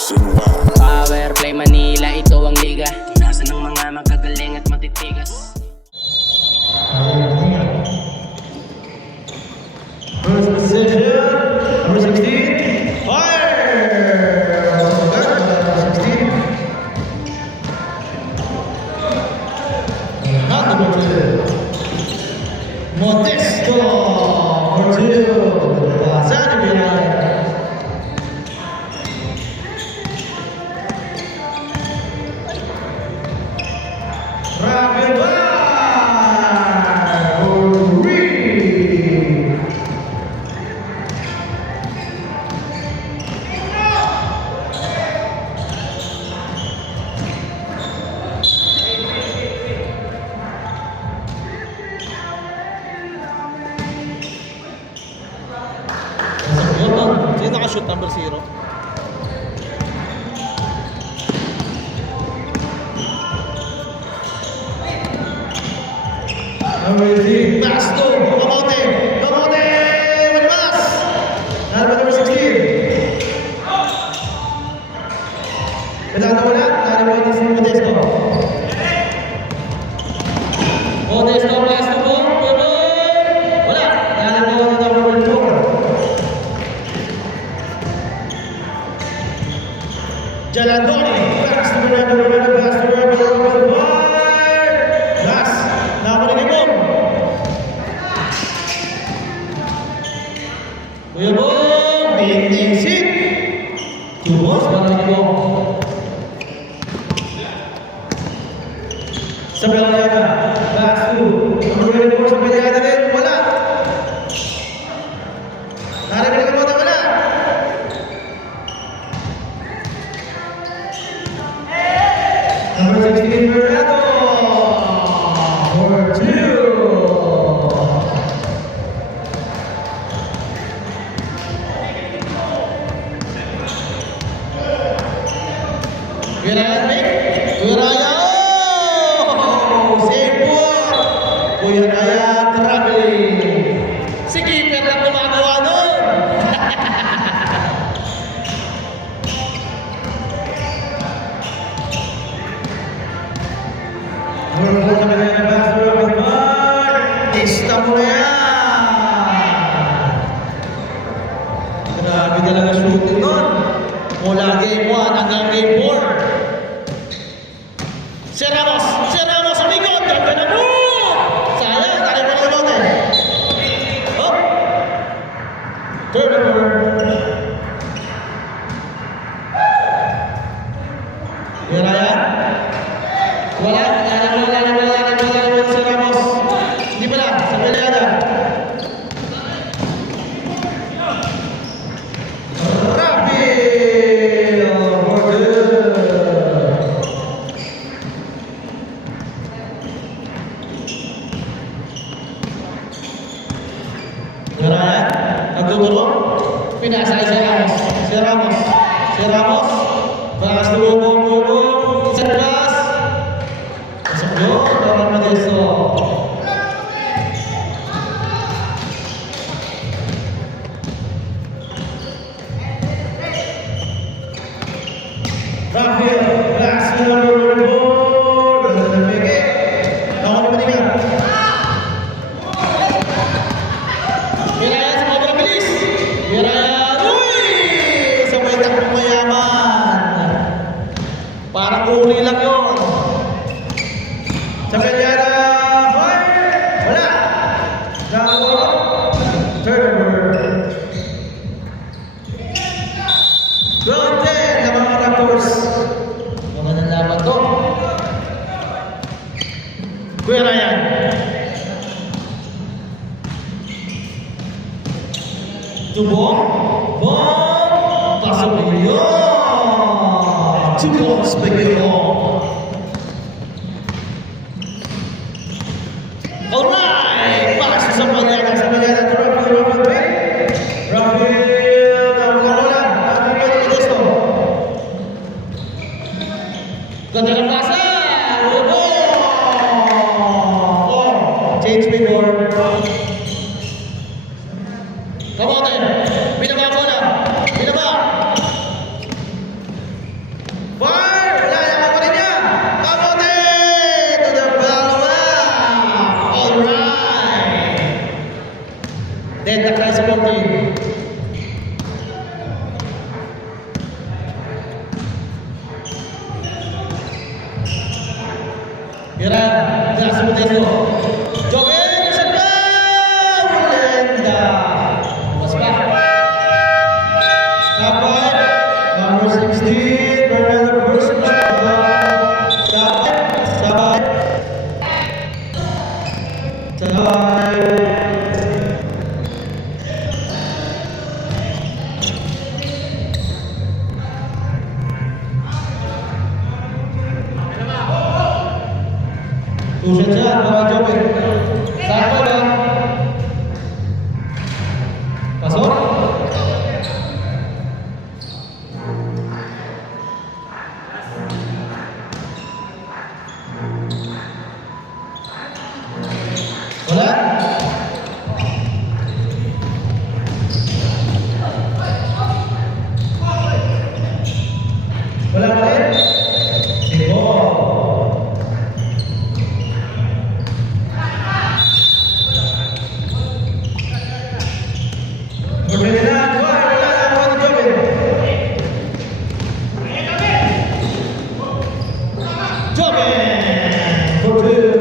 nationwide. Power Play Manila, ito ang liga. Nasa ng mga magagaling at matitigas. First position, number 16, fire! Number 16. Not number 2. Modesto, number 2. Pasado Binay. Rapid fire! Sino nakashoot number 0? Number 3, pass to Kamote! Kamote! Malabas! Number 16. Kailangan na wala? Narinig si Modesto. Modesto, pass to mo. Wala. Narinig na number 4. Jalandoni, pass to Rebel, pass to Rebel, fire! Last, number 5. Kuya Bong, big seat. Tubos, number 5. Sa Belayaga, pass to number 24 sa Belayaga din, wala. Narinig ka mo na wala. Number 16, Bernardo. Number 2. Kuya Ryan, Kuya Ryan. Oh! Save four. Kuya Ryan, traveling. Si keeper lang gumagawa nun. Number 4 sa Belayaga, pass to Rebel, fire! Tista mo na yan. Grabe talaga shooting nun. Mula game 1 hanggang game 4. Si Ramos, umikot! Ganda na mo! Sayang, tayo pa ng bote. Oh! Turnover. Kuya Ryan? Wala si Ramos. Hindi pala, sa Belayaga. Rafael Borges. Ganayan, nagtuturo. Pinasay si Ramos. Bakas tubo. Serpas. Masuk yun, lawan Modesto. Rafael, pass to number 4. Ganda na peke. Ako naman tingnan. Kirayan sa mga bilis. Kirayan. Uy! Sabay takbong mayaman. Parang uri lang yun. Sa Belayaga, fire! Wala. Turnover. 12-10 ng mga Raptors. Magandang laban to. Kuya Ryan. Tubong. Pasok mo yun. Tubong. Alright. Pass sa Belayaga. To Rafael. Namukarola. Modesto. Ganda ng pasa. Change before. Kamote. Binaba bola. Iran, Gracia Modesto. Joven, Saka! Brenda! Mas pa. Dapat, number 16, Bernardo Bruce. Dapat. Tusan dyan, mga Joven. Saan ba? Pasok? Wala? Wala pa rin? Sige. Oportunidad, wala na mga Joven. Joven! For two.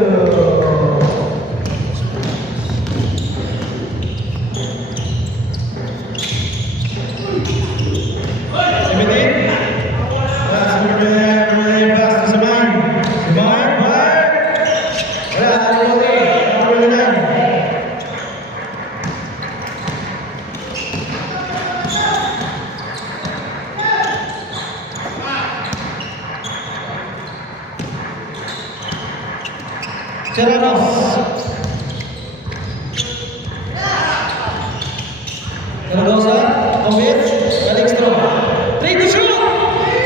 Cerramos. Cardosa, Gomez, Alexstrom. 3 to shoot!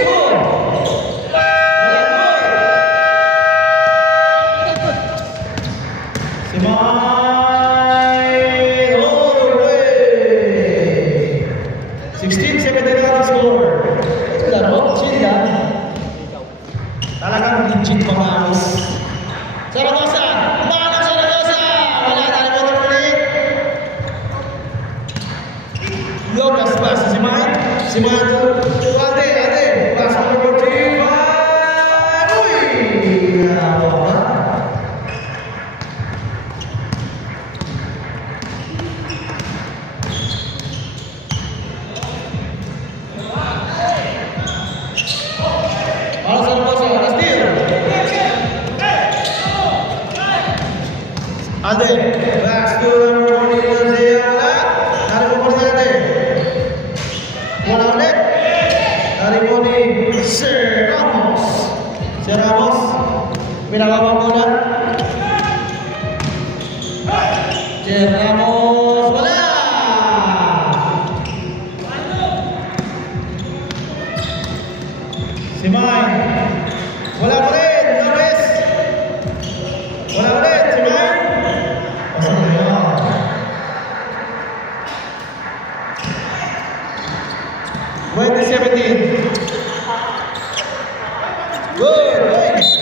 Goal! Simay! All the way! 16-17 score. Laro, chill yan. Talagang legit pamamis. Zaragoza! Mana Zaragoza! Wala na rin mo ulit. Lucas pass. Si Mahan. Ate. Pass number 3. Uy! Nawa. Para Zaragoza. Rastil. Ade, backs to number 20, wala. Dari po ni Ade. Wala ulit. Dari po ni Sir Ramos. Sir Ramos, pinababa muna. Sir Ramos, wala. Si May, wala pa rin. Norris, wala ulit. Si May. 2017. Good. Nice.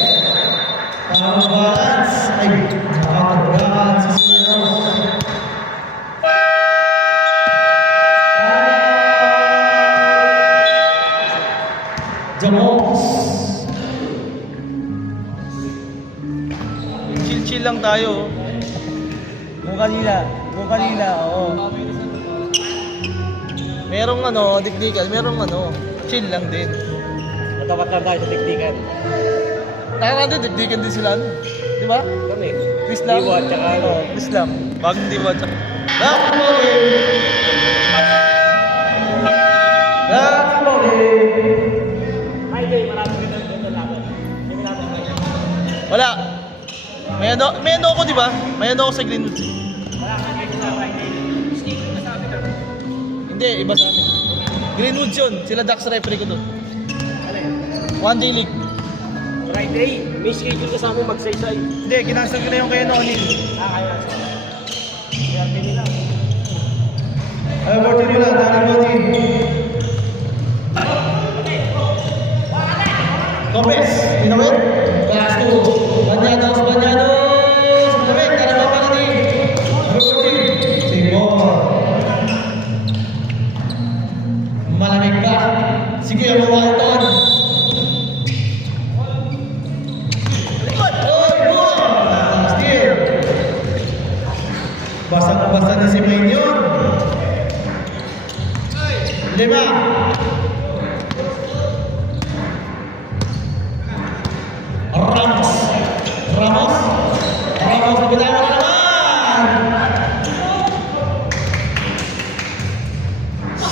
Tamang balance. Ay, nakapag-balance si Sir Ramos. Jamos. Chill lang tayo. Kung kanina, oo. Merong dikdikan, chill lang din. Matapat lang tayo sa teknikan. Tama din, dikdikan din sila, di ba? Kami. Islam. Diwa, tsaka Islam. Bagong diwa, tsaka. Ay, day, marami ganda laban. Wala. May ano ako, di ba? May ano ako sa Greenwood. Wala ka dito sa Friday. Schedule na sa amin. Hindi, iba sa amin. Greenwood yun. Sila Dax referee ko doon. One day league. Friday, may schedule ka sa amin magsaysay. Hindi, kinansel ko na yung kay O'Neal. Kaya. Kaya nila. Ay, 14 nila. Dari 14. Gomez, Pinawit. Pass to Banyados. Pinawit, tara pa ni. Number 14. Sigmor. Malamig ba? Sige, ang Walton.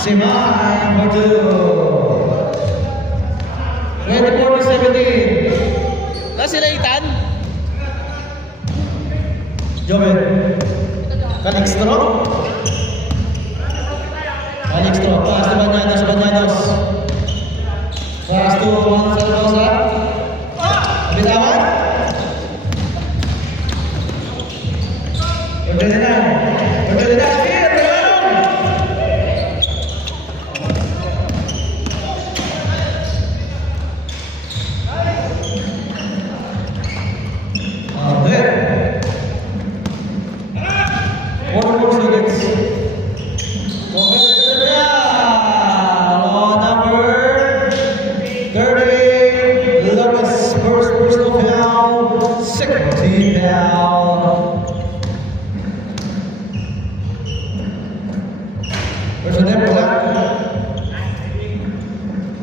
Simay, number 2. 24-17. Nasa sila Ethan? Joven. Calixtro. Calixtro. Pass to Banyados. Banyados. Pass to Juan Saldosa. Bitawan. Ferdinand. Ferdinand.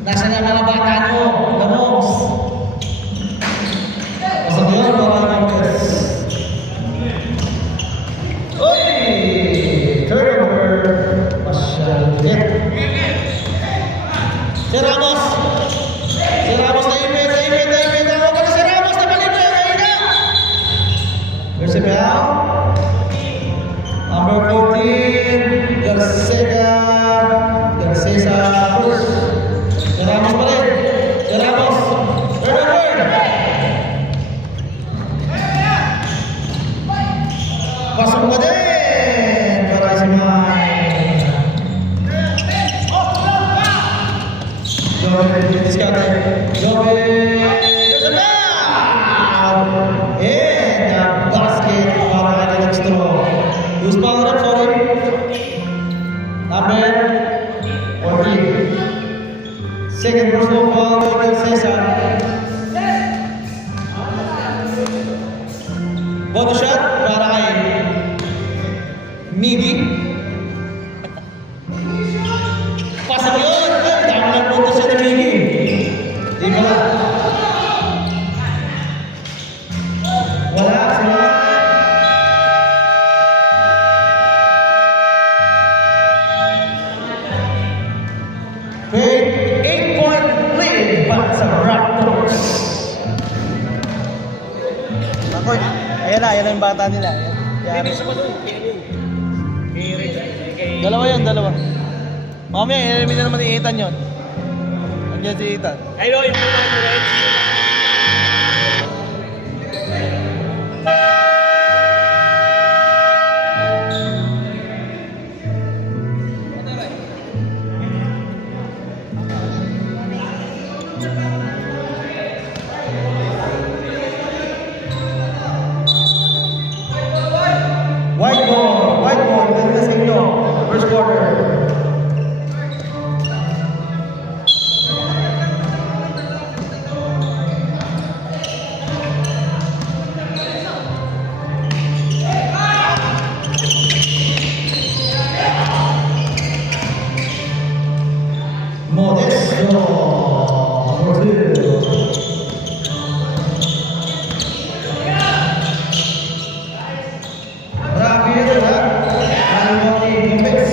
Nasa na mga bata nyo, Lamos. Pasok yun, Bawal Marquez. Uy! Turnover. Masyadong ulit. Si Ramos. Si Ramos na ipit. Ako ka na si Ramos. Napalit na. Ayun na. Here's a bell. Number 14. Garcega. Garcesa Cruz. Si Ramos pa rin. Si Ramos. Turnover. Pasok pa din. Para si Mike. Joven. Discounter. Joven. There's a ball. And a basket para kay Calixtro. Who's fouled up for him? Number 14. Second personal foul by Cesar. Bonus shot para kay Miggy. Pasok yun! Ay, dami ng puntos siya ni Miggy. Di ba? Wala, sila. Great 8-point lead para sa Raptors. Ako, ayan na yung bata nila. Ayan. Dalawa yan, dalawa. Mamaya, i-elimin na naman ni Ethan yun. Andiyan si Ethan. Ay, no, yung White ball, ganun sa inyo. First quarter. Modesto, number 2. Rapido, Almonte Gomez.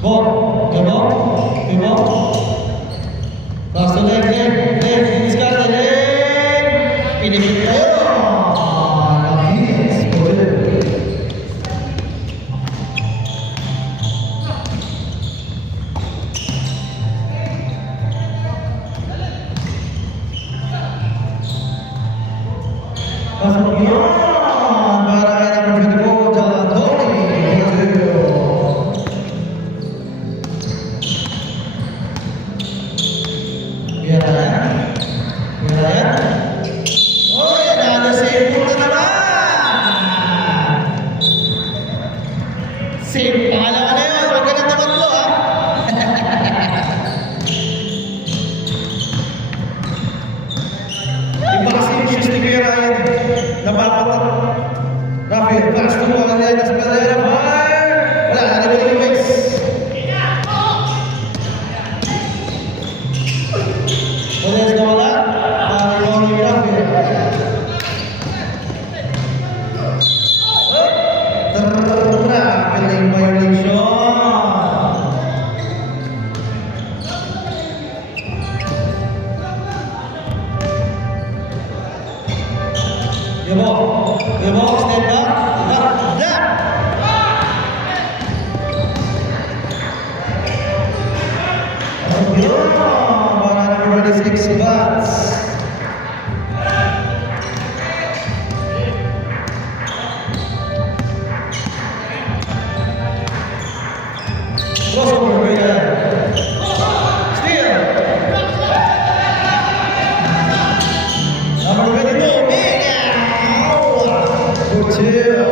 Ball. Good ball. Good ball. Pass the leg. He's got the leg. Finish it. Yes. Good. Pasok yun. Para kaya naman siya ko. Jalan Tony. Biar yan. Oh, yan. Ada save na naman. Save. Pangalawa na yun. Huwag ka na tatlo, ha? Iba kasi yung shoes ni Kuya Ryan. Napapatak. Rafael, pass to wala niya. Nasa pala niya. Fire! Wala, nalibig yung mix. Odes na wala. Marlon yung Rafael. Rafael yung violation. Yabo, step back, back. Yun, para number 26 bats. Crossover, steal. Number 22, Good chill.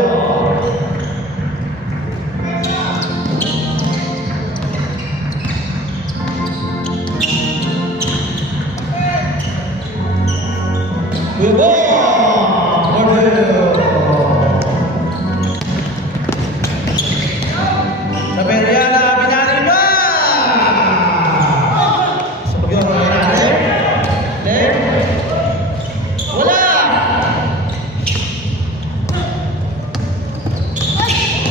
Good ball. Good chill. Sa Periana, pinalin ba? Sa pagyaw na pinalin. Wala.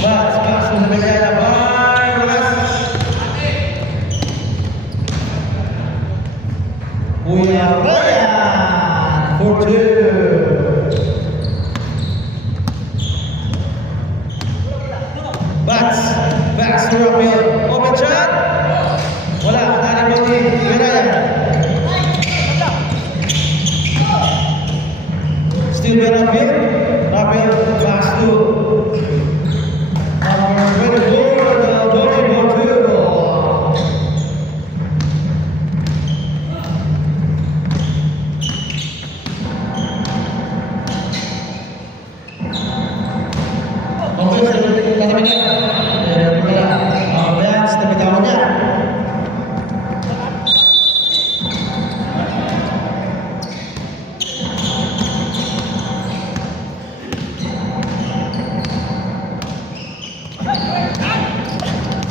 Bats, sa Periana, bye. Relax. Kuya Ryan. For two. Bats to Rafael. Open shot. Wala, nanin ko ni Ryan. Still by Rafael. Rafael pass to number 24, Tony Bontero. Katabi niya. Ayan, sa tabi-tabi niya.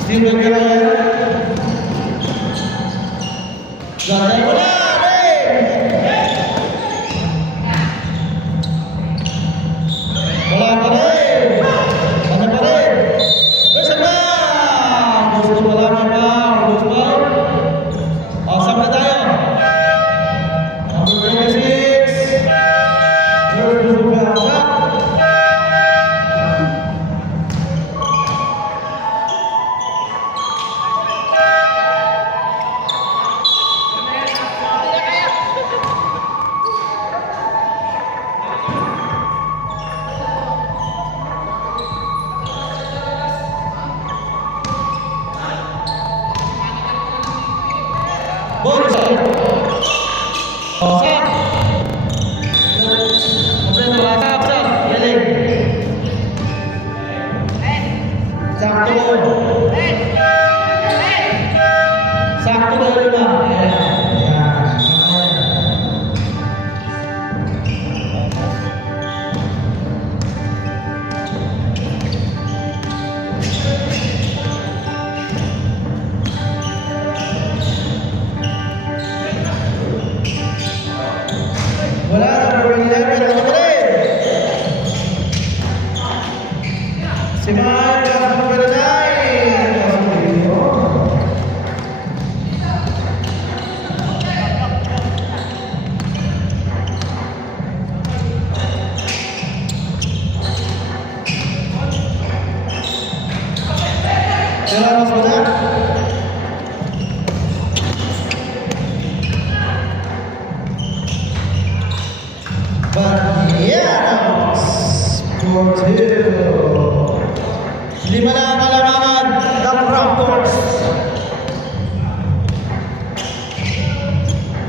Still with Ryan. Ganda mo na, wala pa rin. Ano pa rin? Isa ba? Gusto pa lang ba? Gusto pa? Saan na tayo? Number 26. Gusto pa? Saan? Bonus. Saan? Kompleto ba? Saan? Galing. Sakto. Sakto na yun lang. Wala na, pero ano pa rin? Si Mahal, number 9. Ramos wala. Banianos for 2. 5 na ang kalamangan ng Raptors.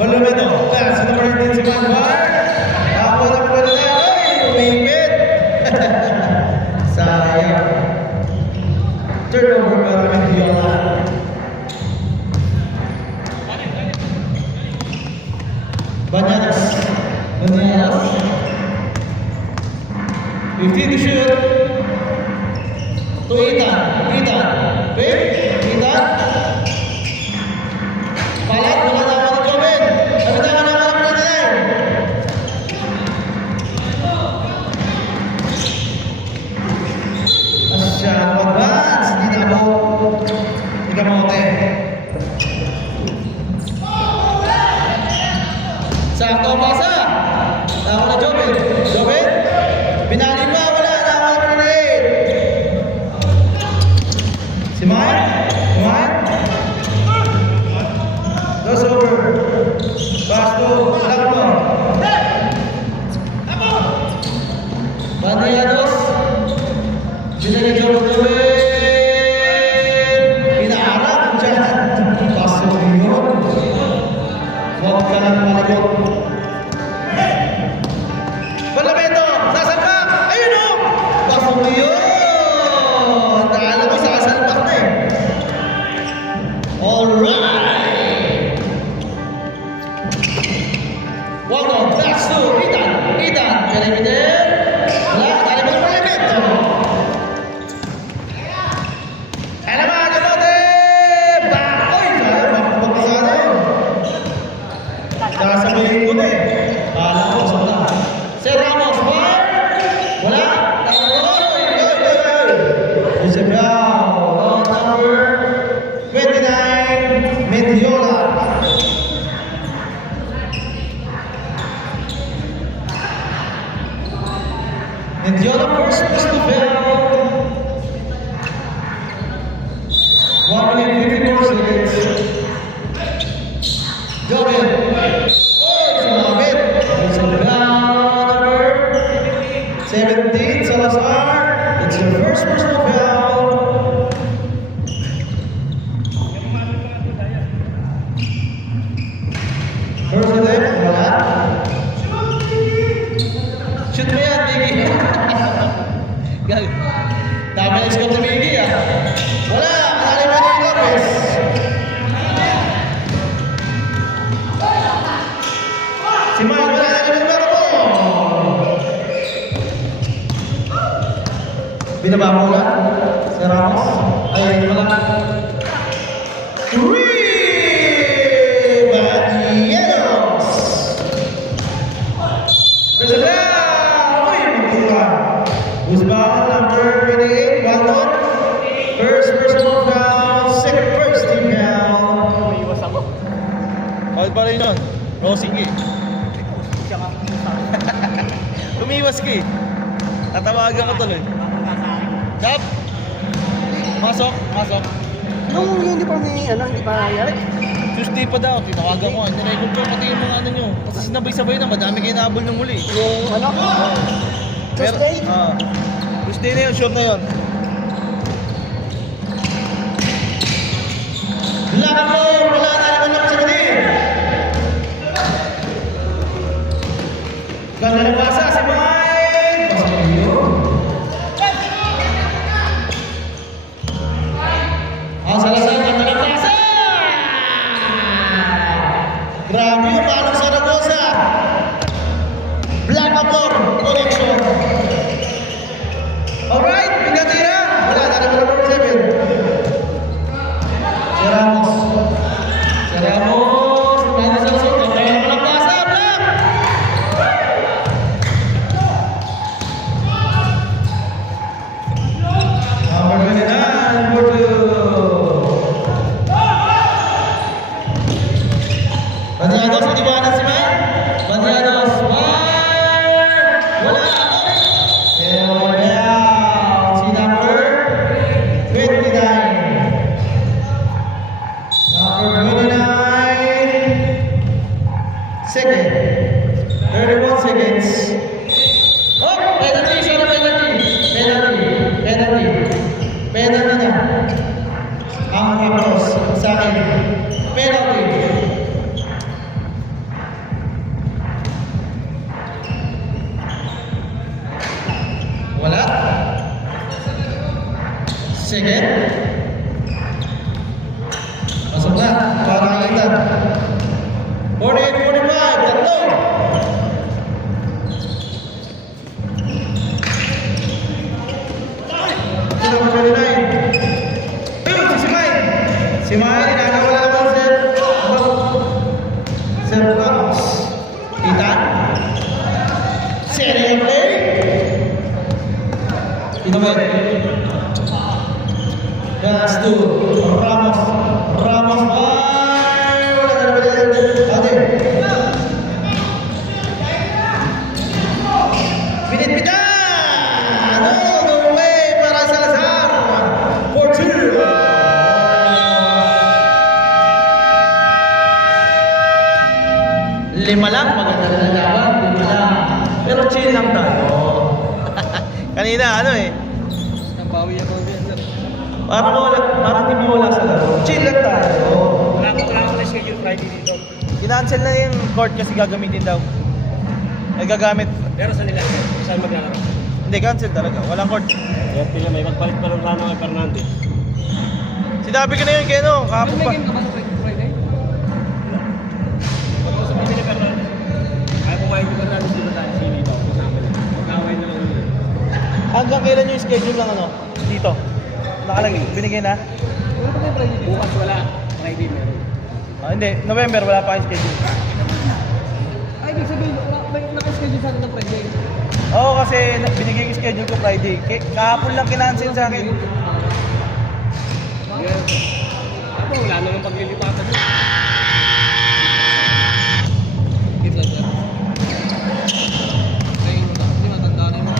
Balumito, pass number 18 si Manwar. Tapos ang pala na, ay, umipit. Sayang. Turnover para kami Diola. Banyanas. Banyanas. 15 to shoot. To Ethan. Ethan. Wait. Ethan. Palat. Wala na ako ng Joven. Sabi tayo na ako ng Ethan. Asya. Advance. Hindi na ako. Hindi ka maote. Sakto ang pasa. Ako na Joven. Joven. Pinali pa. Wala na ako ng grenade. Si Mike. Mike. Goes over. Pass to Lakmo. Bandiados. Binali Joven. Inaarap dyan. Paso yun. Huwag ka lang malagot. Balamento, sasalpak! Ayun o! Paso yun! Alam ko sasalpak na eh. Alright! Welcome back to Ethan. Ethan, Kalimiter. Wala, Kalimiter ng Balamento. Alam mo, Kamote! Back! Oy! Magpapasada yun. Sasabihin ko na eh. Alam ko, saan na. Si Ramos, what? Wala? It's a foul on number 29, Mendiola. Mendiola first personal foul. 1 minute 54 seconds. Joven. Sumabit. It's a foul number 17, Salazar. It's your first personal foul. First attempt, wala. Shoot mo yan, Miggy. Galing. Dami na score ni Miggy ah. Wala, manali pa ni Lopez. Si Mike, wala na naman ba ako? Binaba mo lang? Si Ramos? Ay, wala. Banianos! There's a foul! Uy, magtula. Who's foul number 28? Walton. First personal foul. Second first team foul. Bakit pa rin yun? Oo, sige. Umiwas ka eh. Tatawagan ko tuloy. Chap! Masok, masok. Nung hindi pa may hindi pa nangyari. Tuesday pa daw, tinawagan ko. Nirecord ko pati yung mga ano nyo. Kasi sinabay-sabay na, madami kayo nahabol ng muli. Yung Tuesday? Tuesday na yun, sure na yun. Lakan mo! Wala na naman lang sa kanil! Ganda ng pasa si Mike! Pasa mo yun. Ang Salazar, ganda ng pasa! Grabe yung Manong Zaragoza! Black Apor, connection! Alright, pinatira! Wala, tali mo number 7. Si Ramos. Si Ramos. Manong Zaragoza, ganda ng pasa! Black! Second. Pasok na. Para kita. 48-45. Tatlo. Number 29. Ayun, si Simay. Simay, ninagawa naman Sir Ramos. Titan. Serie play. Titan. That's two. Ramos. Ramos. Ay, wala na naman. Ate. Pinit-pitan. No way para Salazar. 4-2. Lima lang. Maganda na laban. Lima lang. Pero chill lang tayo. Kanina ano eh. Nabawi ako din. Parang hindi mo wala sa laro. Chill lang tayo. Wala ko na schedule Friday dito. Kinancel na yung court kasi gagamitin daw. Ay gagamit. Pero sa nila, saan maglalaro? Hindi, cancel talaga. Walang court. Kaya pila may magpalit pa ng plano kay Fernandez. Sinabi ko na yun kay no, kahapon pa. ka ba sa Friday? Pag-usap namin ni Fernandez. Kaya kumain ni Fernandez dito tayo. Sili daw. Kasama niya. Magkaway na lang yun. Hanggang kailan yung schedule ng ano? Dito. Nakalagay. Binigay na? Bukas wala. Friday meron. Hindi. November, wala pa yung schedule. Ay, ibig sabihin, may naka-schedule sa akin ng Friday. Oo, kasi binigay yung schedule ko Friday. Kahapon lang kinancel sa akin. Yan. Ako, wala naman paglilipatan. Kita siya. Ay, hindi matandaan na yun.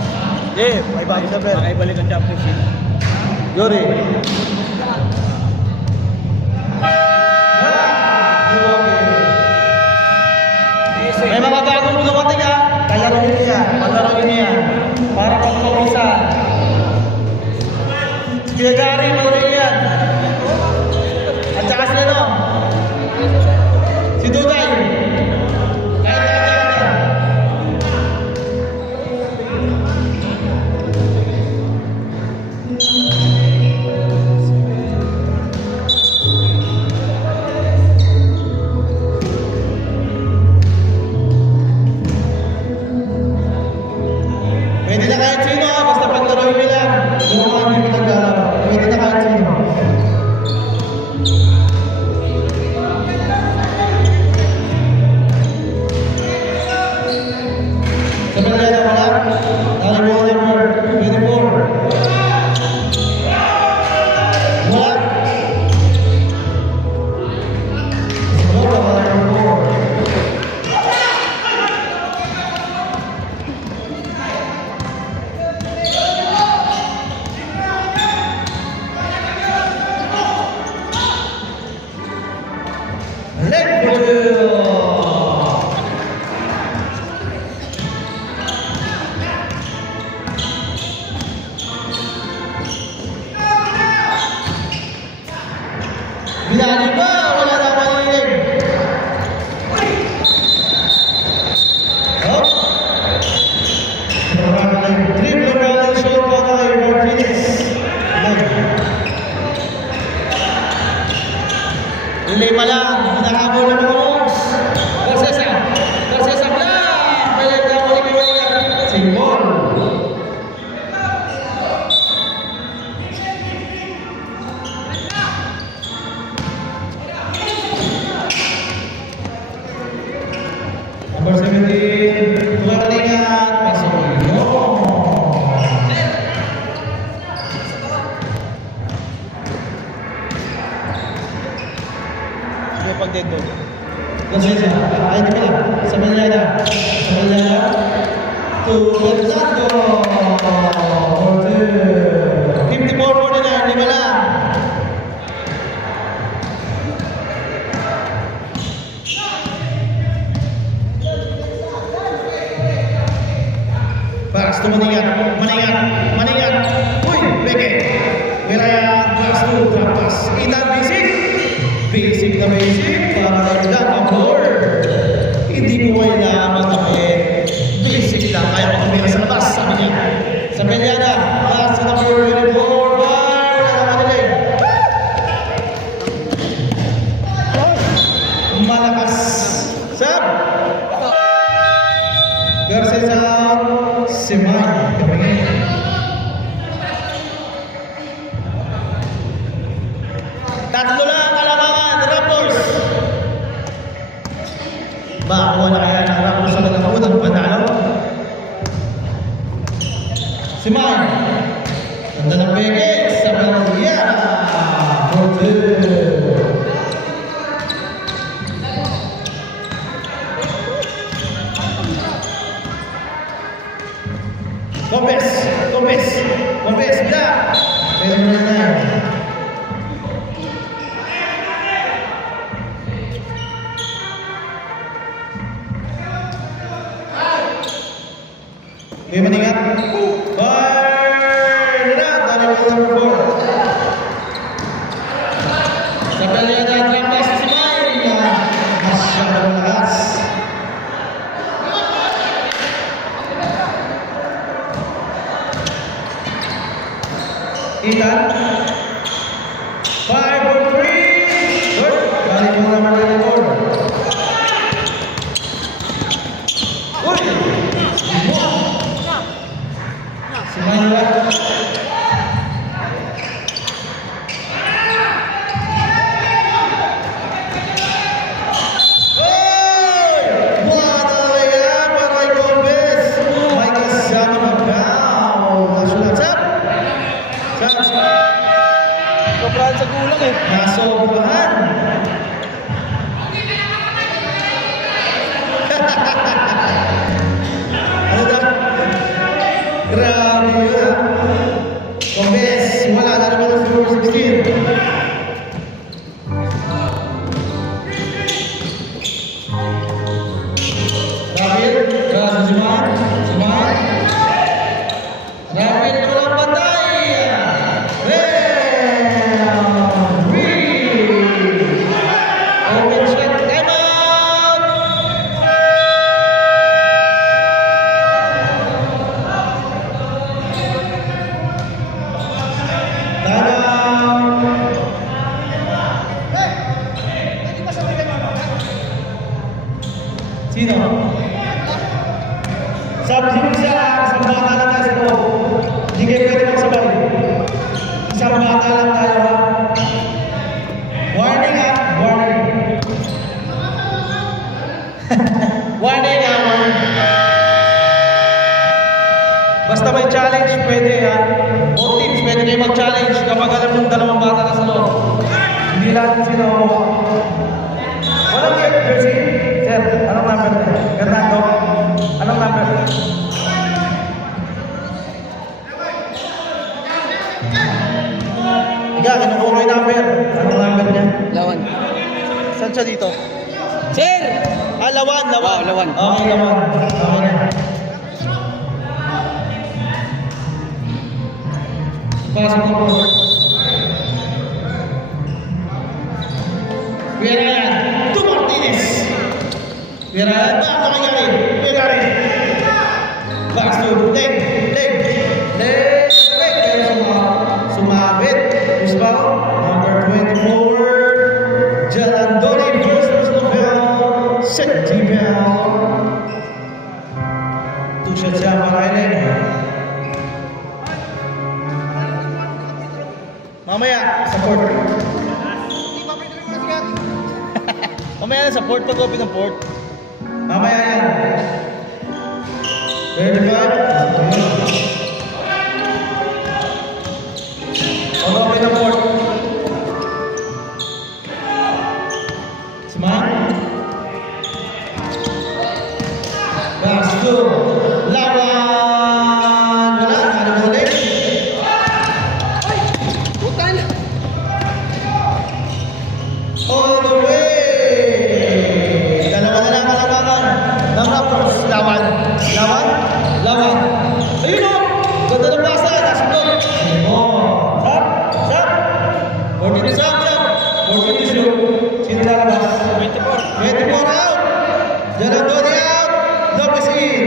Yeah, may bago na pero. Makaibalik ang championship. Yuri. May mga bagong dumating ha. Palaruin niya. Palaruin niya. Para pagpapisa. Kaya Gary, palaruin niya. At saka sila no. Si Duday. Kaya. Pwede na kahit sino ha, basta paglaruin nyo lang. Yung mga hindi pinaglalaro. Pwede na kahit sino. Sa Manila wala. Dali mo number 24. Wala. Wala, number 4. Leg for two. Bilali ba? Wala na manilig. Up. Triple rally shot pa kay Martinez. Relay pa lang. Nakabol na mga Hawks. Garcesa. Garcesa black. Balik na ulit. Simbol. Number 17. Tumalingan. Pasok. Hindi pag dead ball. Garcesa. Ay, di pala. Sa Manila. Sa Manila. To Fernando. 54-49. Lima lang. Pass to Maningat. Maningat. Maningat. Uy, Beke. Wilaya. Pass to Trapas. Itan basic. Basic na basic. Para nagdag ang board. Hindi ko kailangan matapit. Basic lang. Kaya ko tumira sa labas. Sabi niya. Sa Pelyada. Pass to number 24. Bar. Tatlo lang kalamangan, Raptors. Makakuha na kaya ng Raptors sa unang panalo? Si Mar. Ganda ng peke sa Valeria. Gomez, bila. Pwede mo na yan. Okay, maningat. Fire! Na, tani ko number 4. Sa Peliada, trampas si Mike. Masyadong lakas. Ethan. 5 for 3. Good. Tani ko number 24. Uy! Semuanya. Sobrahan sa gulang eh. Nasobrahan. Ano daw? Grabe yun ah. Gomez, wala na naman ang score 16. Rapid, si Mark. Rapid, walang patay. Open shot, time out! Sino? Sabi siya, isang bata lang tayo sa loob. Hindi kayo pwede magsabay. Isang bata lang tayo ha. Warning ha, warning. Warning ha, warning. Basta may challenge, pwede ha. All teams, pwede kayo mag-challenge kapag alam yung dalawang bata na sa loob. Hindi lahat kasi nakuha. Walang jersey? Sir, anong number niya? Gernando? Anong number? Higa, kinukuha ko yung number. Anong number niya? Lawan. Saan siya dito? Sir! Lawan. Lawan. Okay, naman. Okay na. Pasok na po. Kuya to Martinez. Kuya Ryan, ba ako nangyari? Kuya Ryan. Pass to leg. Kaya sumabit. Ispaw, number 24. Jalandoni versus Lopel. Safety bell. 2 shots siya para Ellen. Mamaya, support. Mamaya na sa port, pag-open ng port. Mamaya yan. 35. Pag-open ng port. Smile. Basto. Lawan. Wala, ano mo ulit? Putan! All the way! Dalawa na lang kalabakan ng Raptors. Lawan. Ayun o! Ganda ng basa. Nasa blok. Sap. 14 sap. 14 shoot. Sino lalabas? 24 out. Jalandoni out. Lopez in.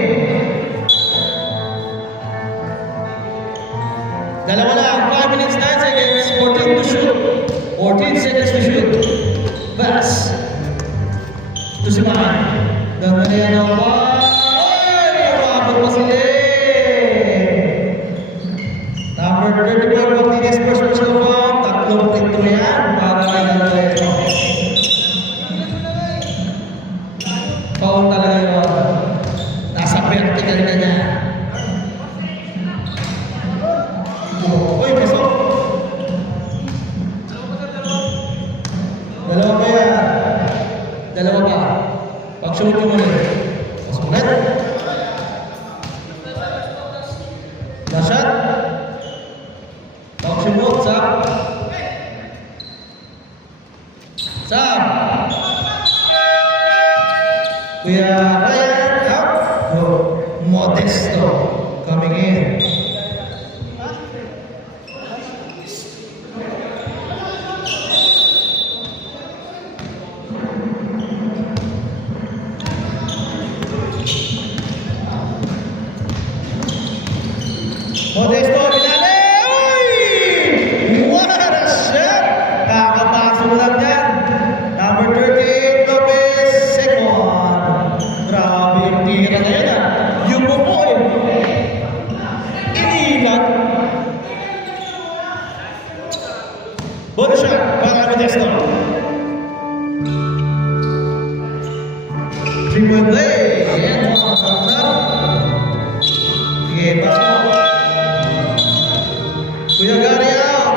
Dalawa lang. 5 minutes 9 seconds. 14 to shoot. 14 seconds to shoot. Pass. Ito si Mahan. Ganda na yan ang ball. Ay! Umabot pa sila eh. Number 34, Martinez, first personal foul. Tatlong free throw yan para kay Lumot, Sam. Sam. Kuya Ryan out. Modesto coming in. Modesto, Binale! Uy! What a shot! Kakapasok lang yan. Number 38, Lopez, second. Grabe yung tira na yan, ah. Yung buko, eh. Inilag. Bonus shot para Modesto. 3-point play. Ayan, masarap na. Sige, pasok. Kuya Gary out.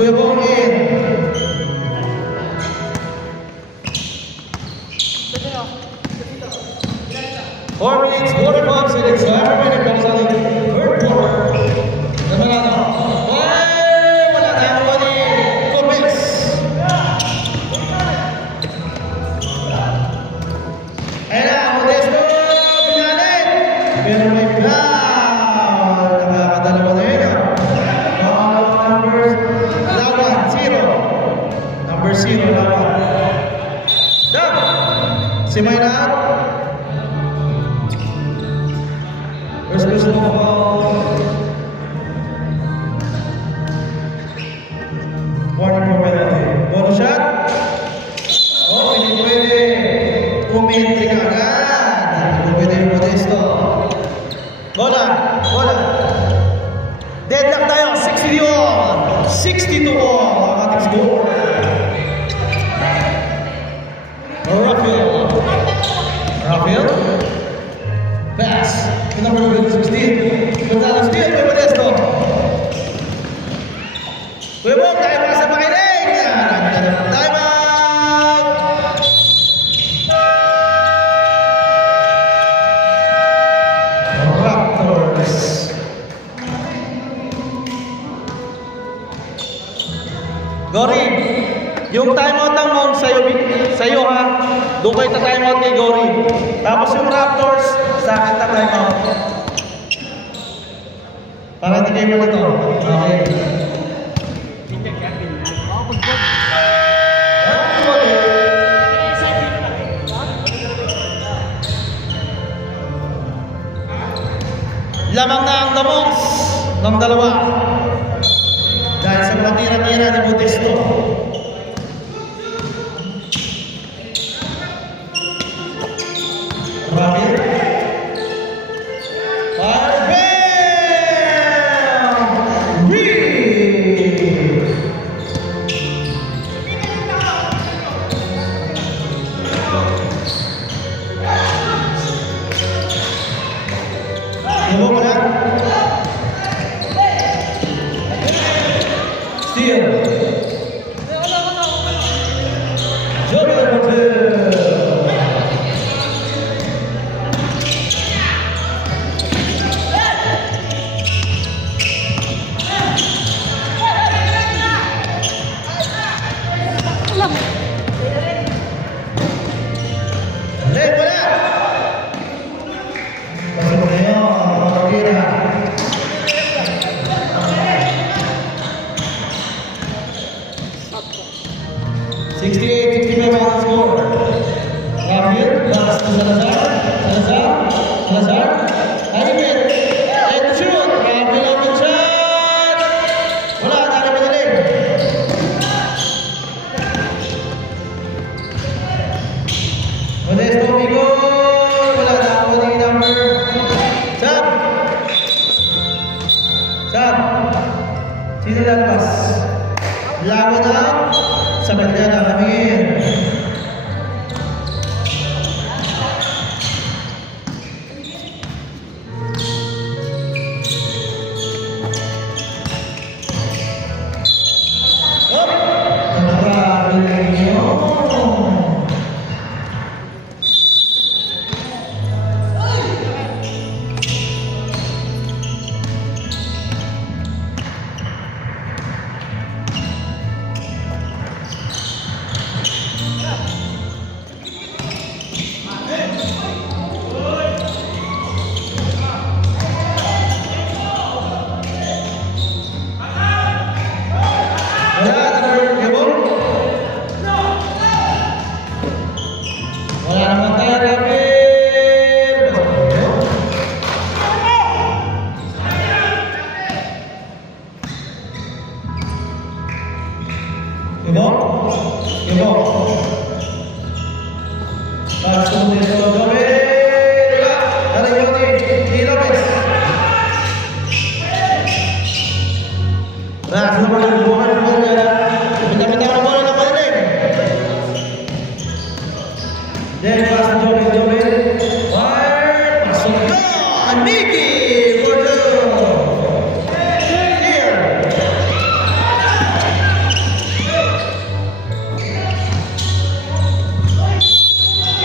Kuya Bong in. Four minutes, 45 seconds. However many comes on in third quarter. Naman na. Ay, wala na ako ni Gomez. Ayan na, Modesto, Binale. Pero may foul. Nakakadalawa na yun, ah. Lawan, 0. Number 0, Lawan. Dab! Si Mayna. First personal foul. Warning for penalty. Bonus shot. Oh, hindi pwede. Umintri ka agad. Hindi pwede yung Modesto. Bola. Bola. Deadlock tayo. 60-62 ang ating score. Rafael. Pass. To number 16. Gonzalo steal kay Modesto. Kuya Bong, tayo para sa makinig. Time out. Raptors. Gory, yung timeout ng Mount sa'yo ha. Doon kayo ta timeout kay Gory. Tapos yung Raptors, sa akin ta timeout. Para hindi kayo malito. Okay. Lamang na ang damos ng dalawa. Dahil sa mga tira-tira ni Modesto. Rapid. Steal. Jordan Hotel. Sino lalabas? Lawan na sa bandera kami. Ibo. Ibo. Pasok dito. Gawin. Dari Yoni. Di Lopez. Nah, bukan. Pindah-pindah ke bola nak balik. Dan pas Jobe. Wide. Masuk ke Niki.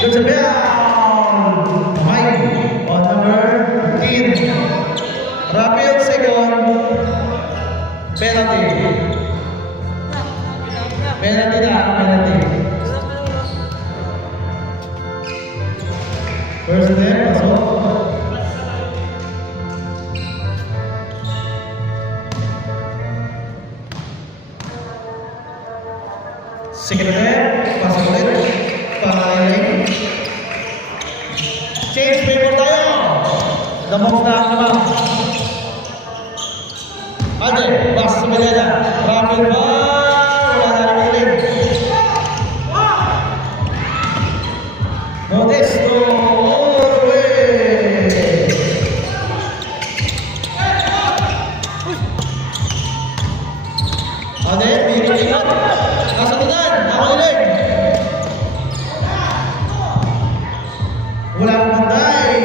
Good to down. Mike on number 10. Rapid second. Penalty. Penalty na. Penalty. First day, pasok. Second day, pasok ulit. Pangalain. Change paper tayo. Damok na naman. Ade, bas sa Meleda. Rapid ba? Wala na naman ulit. Modesto all the way. Ade, ingat. Nasa tunan. Ako ulit. Wala akong panday.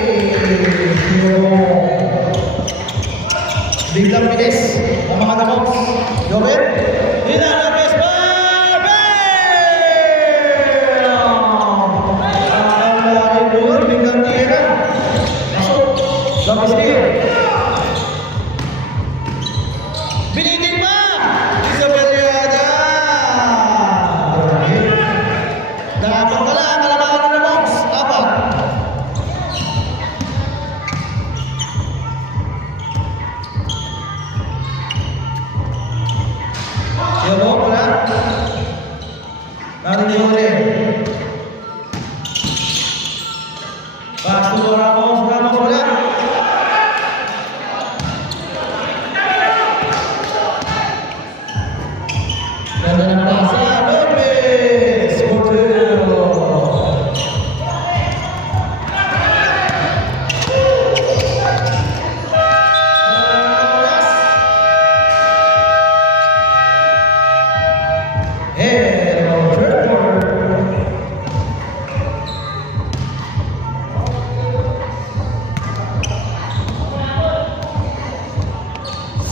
Biglang bilis ang mga damok. Jobet. Dina Lopez. Ang malaki doon. Biglang tira. Masuk. Lopez tira. Binitin pa. Isabel Yada. Dapat pala. Kalabakan ng damok. Dapat. Yabo, wala. Natin yung ulit. Pasto Ramos, wala. Ganda ng pasa, Lopez. Portero. Hello, Trevor.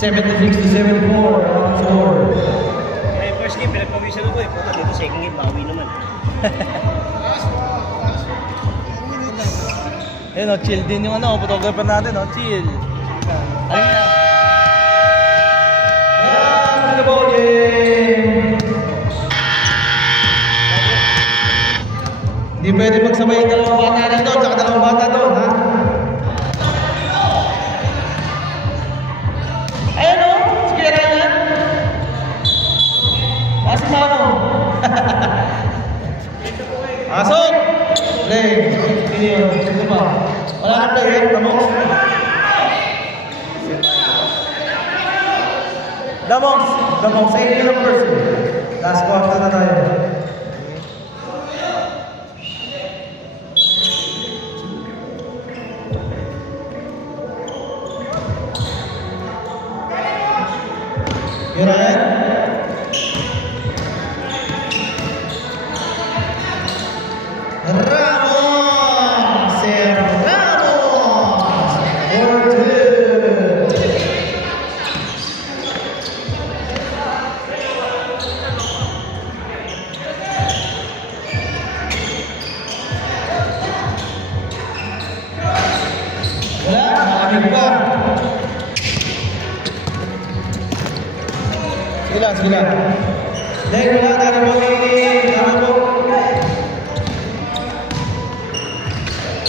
76-74 on score. Ay, first game, pinagpawisan ako eh. Puta, dito second game, bawi naman. Ayun o, chill din yung ano, photographer natin o, chill. Ayun na. And the ball game. Hindi pwede magsabay yung dalawang bata rito, tsaka dalawang bata doon, ha? Ayun o, sige Ryan. Pasok sa ano. Pasok! Play. Hindi yun. Ito pa. Wala kang play, eh. Damok. Damok. Sa inyo ng person. Last quarter na tayo. You're right. Ramos! Sir Ramos! For two. Wala, malamig pa. Sige lang. Dahil wala tayo magiging ano po.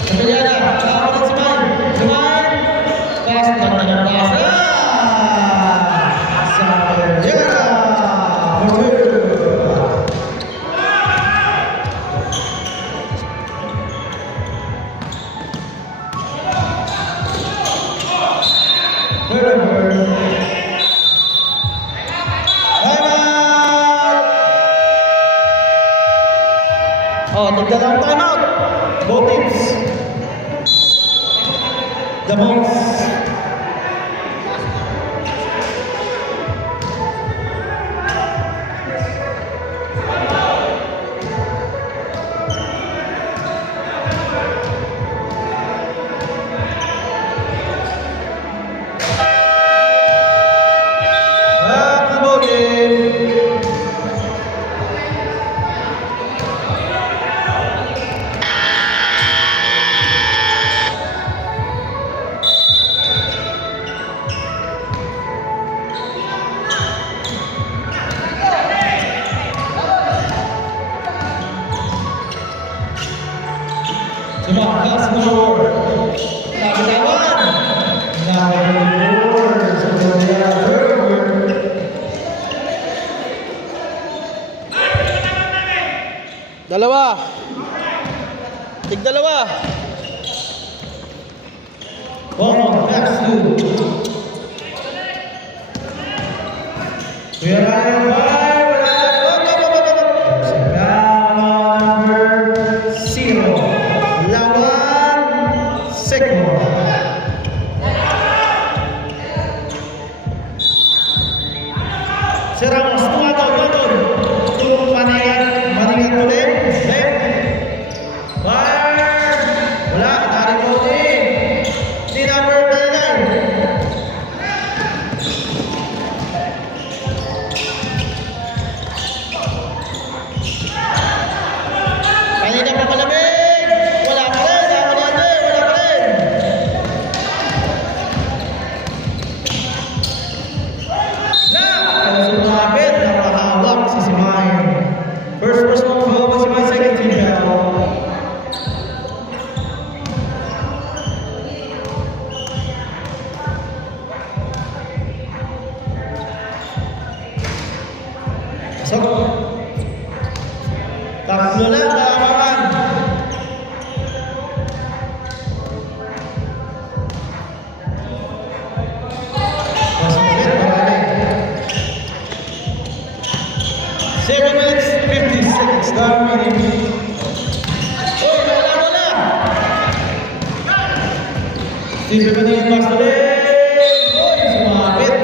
Kapilya na, nakapalit si Mine. Pass na pass. Sa Kapilya na. Oh, nagdalawang timeout. Both teams. The Bulls. Back to the ball game. Tumakas score. Laban-laban. Laban-laban. Sebenarnya Dalawa. Tig-dalawa. ball next to. We are at 0. Lawan Sekmo. Si Ramos tumatol. Maningan ulit. Left. Fire. Wala. Tarik ulit. Si number 9. Kanina pa malamig. Wala pa rin. Wala pa rin. Sumapit. Napahawak si Simay. First personal foul si Simay. Second team foul. So, tatlo na kalamangan. Mas ulit, marami. 7 minutes, 50 seconds na remaining. Uy, wala. Steve Manning pass ulit. Uy, sumabit.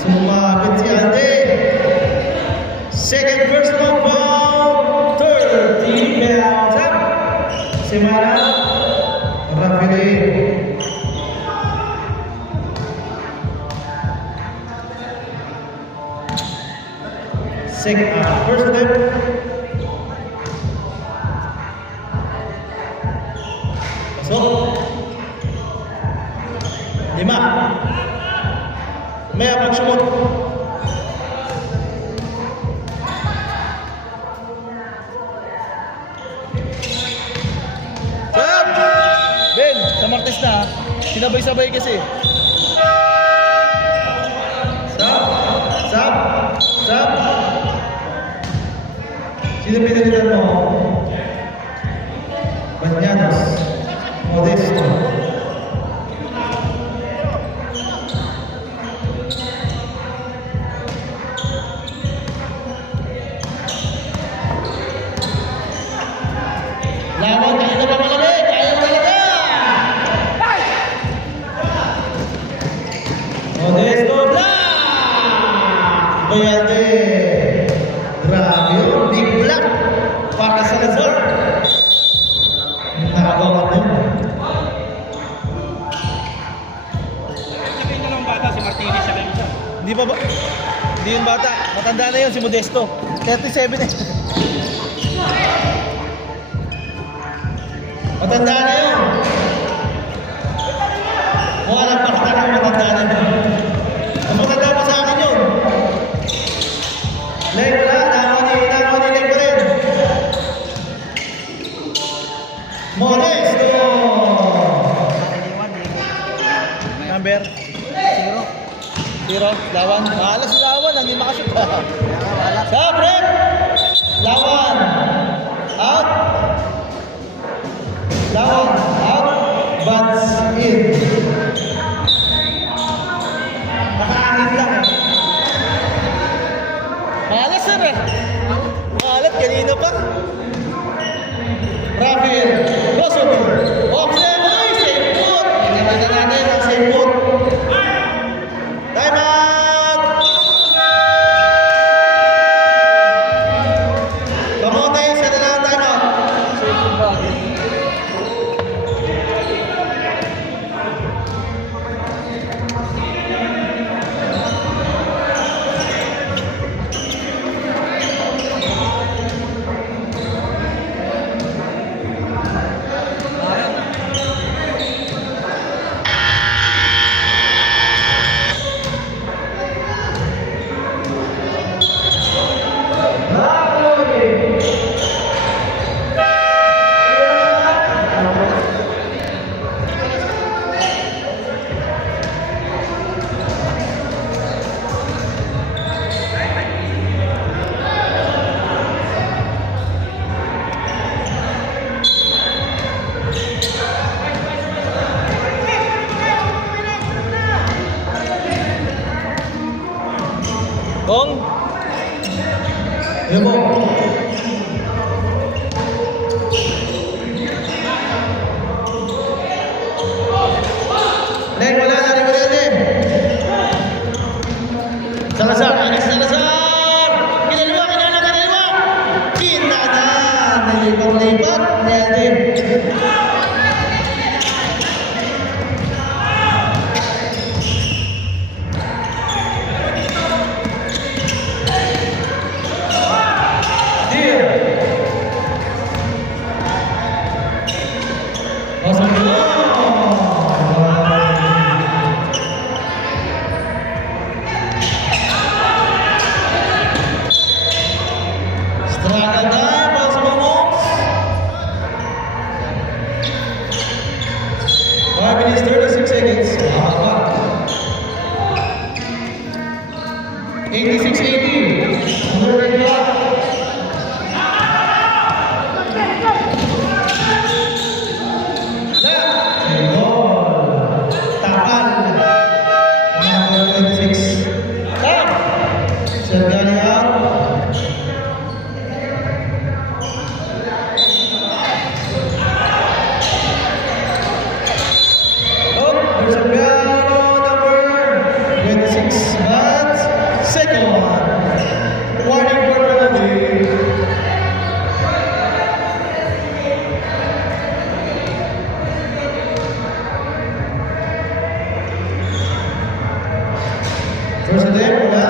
Sumabit si Ate. Second personal foul, third team bounce up. Semana, referee. First step. Pasok. 5. Maya pag-shoot. Sab! Ben, sa Martes na ha. Sinabay-sabay kasi. Sab. Sino pinalitan mo? Banyanos. Modesto. Lawan, kaya na ba malamig? Kaya talaga! Modesto Black! Bayate! Grabe yun, big black! Para sa Lazar! Nakagawa mo. Sabihin na lang bata si Martinez siya kayo siya. Hindi pa ba? Hindi yun bata. Matanda na yun si Modesto. 37 eh. Matanda na yun! Mukha lang pakita ng matanda na yun. Ang matanda pa sa akin yun. Leg wala, nakaw ni leg pa rin. Modesto! Number? 0. Lawan. Malas si Lawan. Hindi makashoot ha. Sab, rep! Lawan! Out! Lawan! Out! Bats in! Nakaahit lang eh. Malas sir eh. Malat kanina pa. Kong. Ayan mo. Len, wala na rin mo rin. Salazar, Alex Salazar! Kinaliwa! Kinana! Nalipat! Netin! Deal! Pasok mo! Struggle time para sa Momos. 5 minutes 36 seconds. 86-80. Under the clock. Goal. Tapan. Number 26. Tap. Sergani out. Oh, there's a piano number 26, but second one. Warning for penalty. First attempt, wala.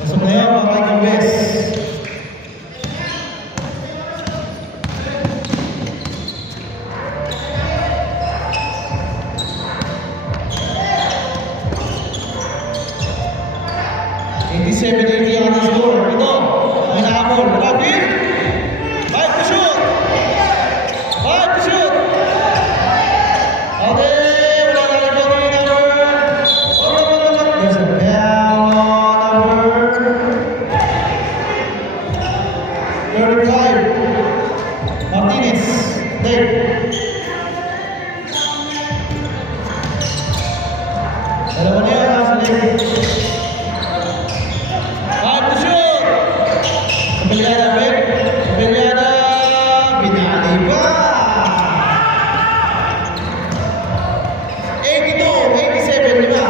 Pasok na yan, mga kaibigan. $87-80 ang score. Ito, may nakahabol. Rafi, 5 to shoot. 5 to shoot. Okay, wala na rin po rin number. There's a bell number 35. Martinez, Dave. Dalawa na yan, nasa Dave. 5 to shoot. Kapelyada, Beck. Kapelyada. Binali pa. 82-87, lima.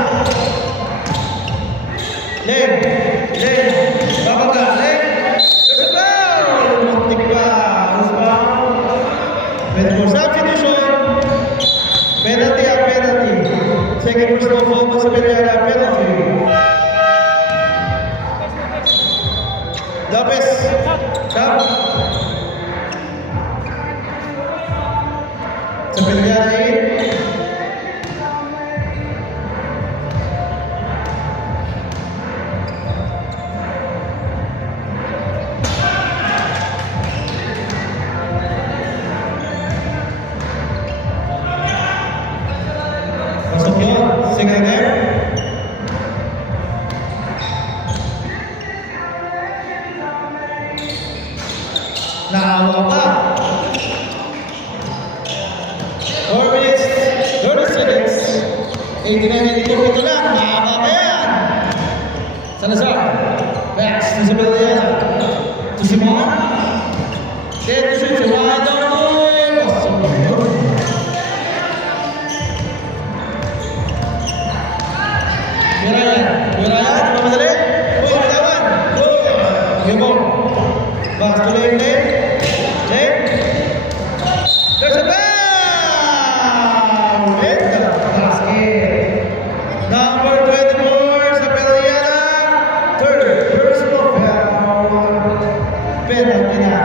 Len. Babaga. Len. There's a foul. Muntik pa. There's a foul. Pwede for substitution. Penalty. Second personal foul pa sa Kapelyada. Penalty. Lopez. Tap. Sa Kapelyada 8. Pasok yun. Second attempt. Naawa pa. 4 minutes, 30 seconds. 89-82, ito lang. Mahaba pa yan. Salazar. Pass to si Beliana. To si Mon. Then to shoot si Ryan Darwin. Pasok na yun. Birayan, mamadali. Uy, bitawan. Okay mo. Pass to lane. There's a foul! In the basket. Number 24 sa Peliana. Third personal foul. Penalty na.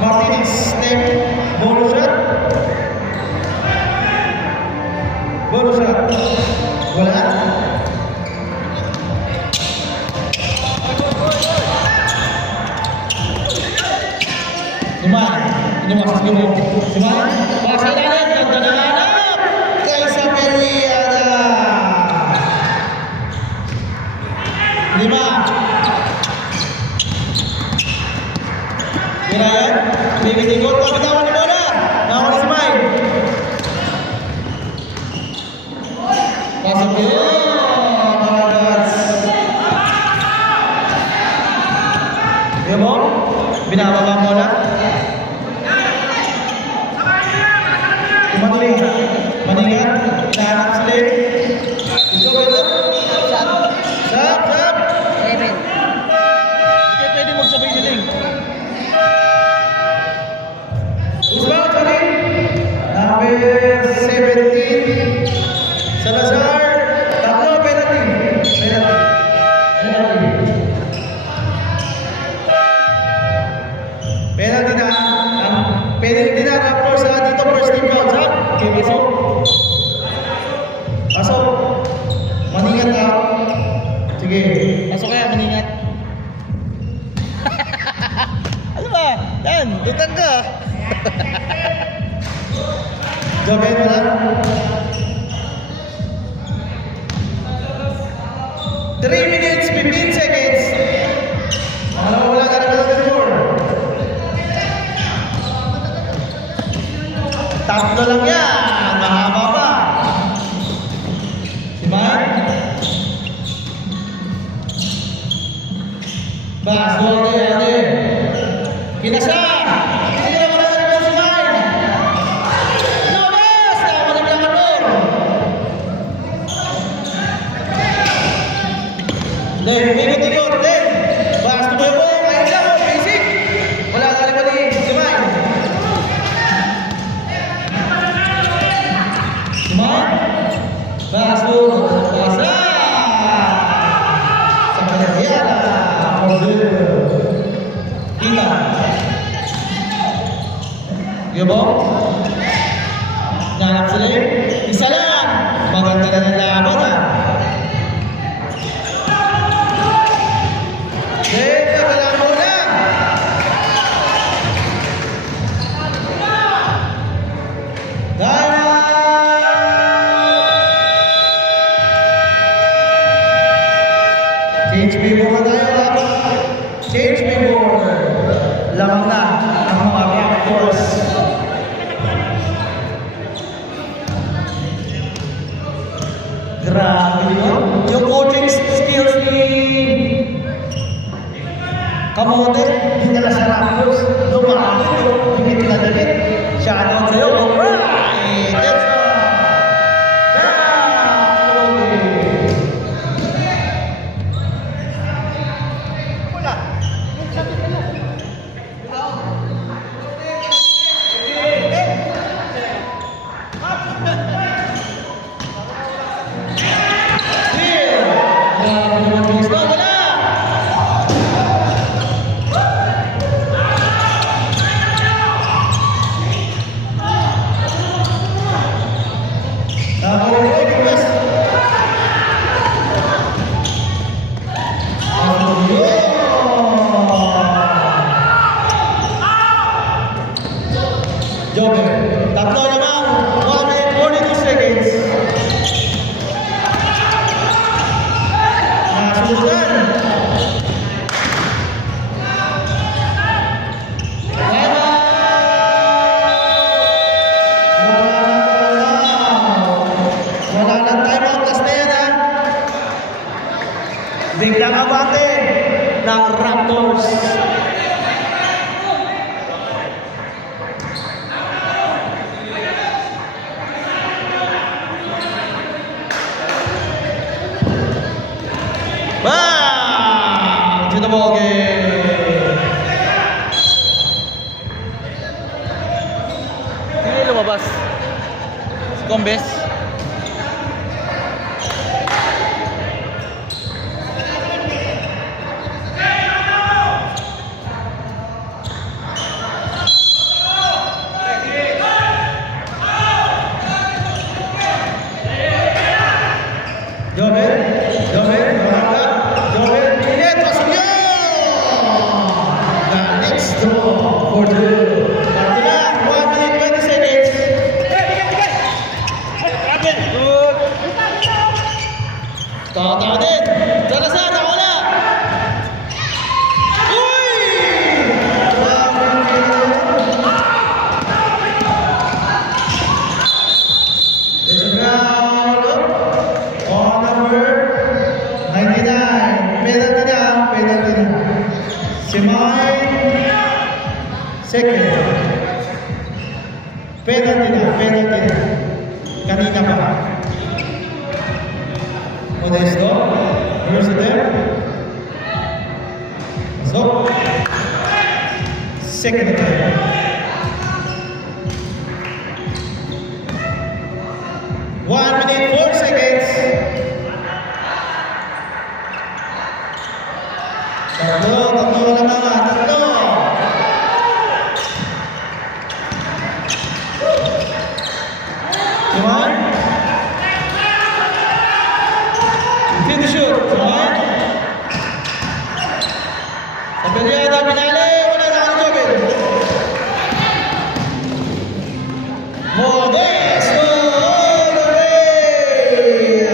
Martinez, step. Bonus shot. Wala. Siman, ini masuk dulu. Siman, pasang dalam, ganda na hanap. Kaysa Peliana. 5. Birayan, bibigikot, kapitawan ni Bola. Nakakuha ni Smile. Pasok yun. Yan mo, binababa mo na. Maningat, hinahanap sa leg. Ito, ito. Sab. Seven. Hindi pwede magsabay diling. Usman, sorry. Number 17. Salazar. Tatlo, penalty. Penalty na. Ang penalty na Raptors sa dito first team foul. Sab. Okay, pasok. Pasok. Maningat ka. Sige. Pasok kaya, maningat. Ano ba? Yan, lutang ka. Joben mo na. 3 minutes, 15 seconds. Wala ka na sa score. Tatlo lang yan. Mahaba pa. Si Mike. Bas, doon Kinasa. Hindi na wala na si Mike. Lumabas! Tama na lang ano. Ikot-ikot. Bas, tumayo mo. Ayun lang. Basic. Wala ka na pala si Mike. Basu, basa. Sampai dia Ina. Gabo. Nanap sila. Isa lang. Maganda na ng laban ha. Wala muna. Change before na tayo laban. Change before. Lamang na ang mga Raptors. Grabe yun. Yung coaching skills ni Kamote, hindi na sa Raptors. Lumaki yung higit na higit. Shoutout sa'yo. Alright! That's all. Joker, tatlo naman, 1 minute 42 seconds. Nasusunod. Wala nang timeout, last na yan ha. Biglang abante ng Raptors. Bam! To the ball game. Sino yung lumabas? Si Combes? Joven, Pinet, pasok yun! The next draw for the Parto na, 1 minute 20 seconds. Good. Tawa din. Salazar, nakawala. Uy! seconds. Penalty na. Kanina pa. Modesto. Here's the there. So, second attempt. 1 minute 4 seconds. Tatlo na mga, tatlo. Come on. Finish the shoot. Come on. Pagkaliada, pinali. Wala na ang jogger. Modesto all the way.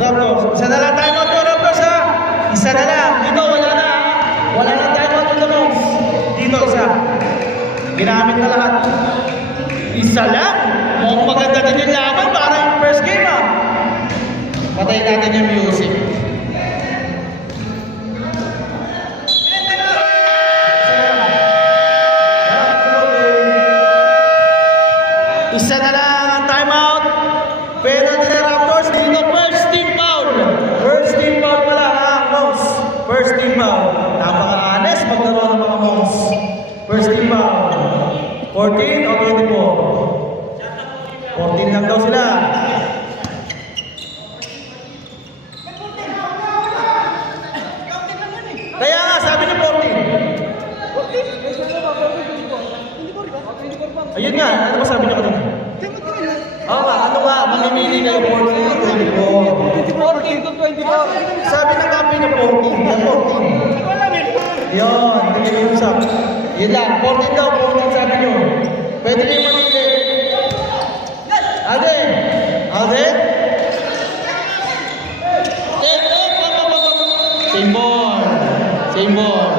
Raptors. Isa na lang tayo mo, Raptors ha. Isa na lang. Dito, wala na. Wala na tayo mo, Raptors. Dito, isa. Ginamit na lahat. Isa lang. Mukhang maganda din yung laban para yung first game ha. Patayin natin yung music. Isa na lang ang timeout. Penalty na Raptors. Dito first team foul. First team foul pala ha, Monks. First team foul. Napaka-honest maglaro ng mga Monks. First team foul. 14 o 24? 14 lang daw sila. Kaya nga, sabi niya 14. Ayun nga, ano ba sabi niya ko doon? Oo nga, ano nga, mamimili kayo 14 o 24. Sabi ng kapi niya 14. Yun, hindi kayo usap. Yun lang, 14 daw, 14 sabi niyo. Pwede kayo mamili. Ade! Same ball.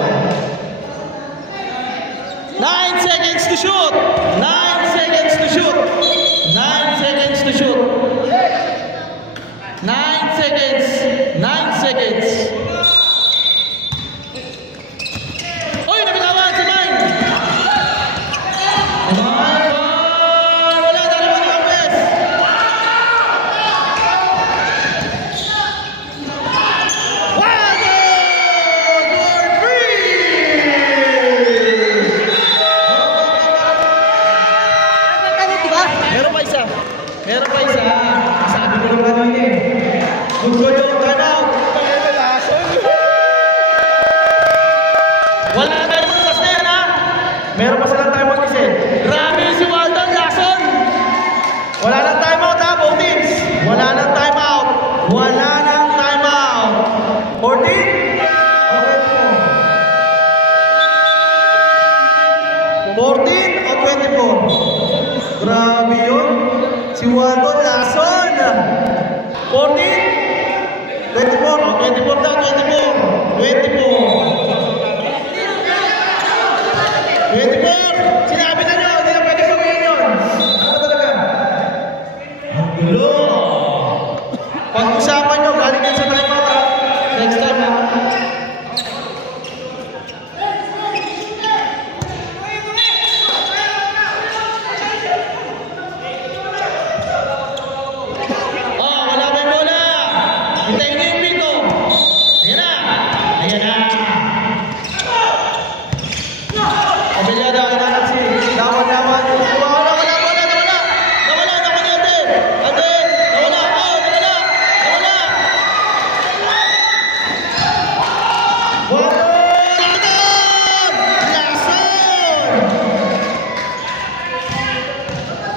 9 seconds to shoot. 9 seconds to shoot. 9 seconds to shoot. 9 seconds. 9 seconds. Oy, nabitawan si Mike. Wala na naman yung best. Meron pa isa. Sabi ko naman yun eh. Good goal yung timeout. Wala na tayo bukas na yan ha. Meron pa silang timeout kasi. Grabe si Walton Lacson. Wala nang timeout ha, both teams. Wala nang timeout. 14? Okay po. 14 o 24? Grabe yun. Si Walton Lacson. 14? 24? 24 daw, 24. 24? Sinabi na nyo, hindi na pwede sabihin yun. Ano talaga? Ang gulo. Pag-usapan nyo, galing yan sa timeout ha. Next time ha. Hintayin niyo yung pito. Ayan na. Pamilyada, kailangan si lawan-lawan. Nawala. Ate. Nawala.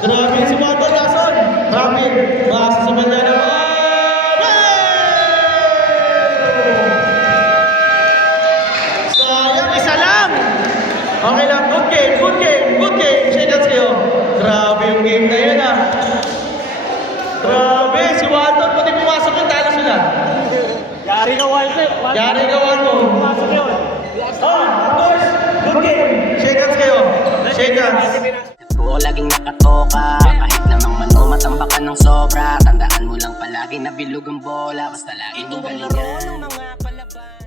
Grabe si Walton Lacson. Grabe. Basta sa Pamilyada. Okay lang, good game. Shake hands kayo. Grabe yung game na yun ah. Grabe, si Walton, pati pumasok yung talo sila. Yari ka, Walter. Pumasok yun. Oh, of course, good game. Shake hands kayo. Shake hands. ko laging nakatoka. Kahit namang manumatamba ka ng sobra, tandaan mo lang palagi na bilog ang bola. Basta lagi mong galingan ng mga palaban.